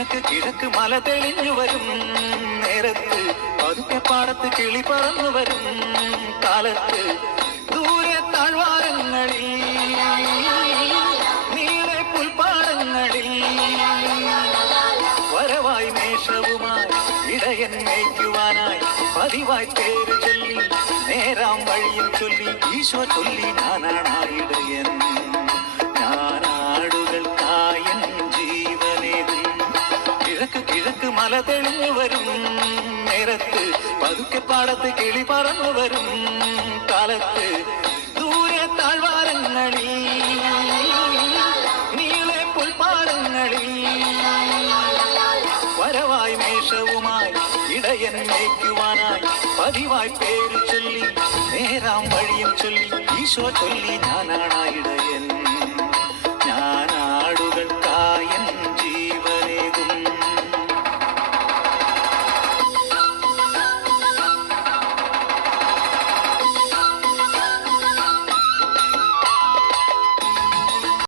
കിഴക്ക് മല തെളിഞ്ഞു വരും നേരത്ത് പതുക്കെ പാടത്ത് കിളി പറന്നു വരും കാലത്ത് ദൂരെ താഴ്വാരങ്ങളിൽ നീളെ പുൽപ്പാടങ്ങളിൽ വരവായി മേഷവുമായി ഇടയൻ മേയ്ക്കുവാനായി പതിവായി പേര് ചൊല്ലി നേരാം വഴിയിൽ ചൊല്ലി ഈശോ ചൊല്ലി ഞാനാണായിടയൻ ഞാനാടുകൾക്കായൻ ജീവനേകും കിഴക്ക് മല തെളിഞ്ഞു വരും നേരത്ത് പതുക്കെ പാടത്ത് കിളി പറന്നു വരും കാലത്ത് ദൂരെ താഴ്വാരങ്ങളിൽ നീളെ പുൽപ്പാടങ്ങളിൽ വരവായി മേഷവുമായി ഇടയൻ മേയ്ക്കുവാനായി പതിവായി പേര് ചൊല്ലി നേരാം വഴിയും ചൊല്ലി ഈശോ ചൊല്ലി ഞാനാണായിടയൻ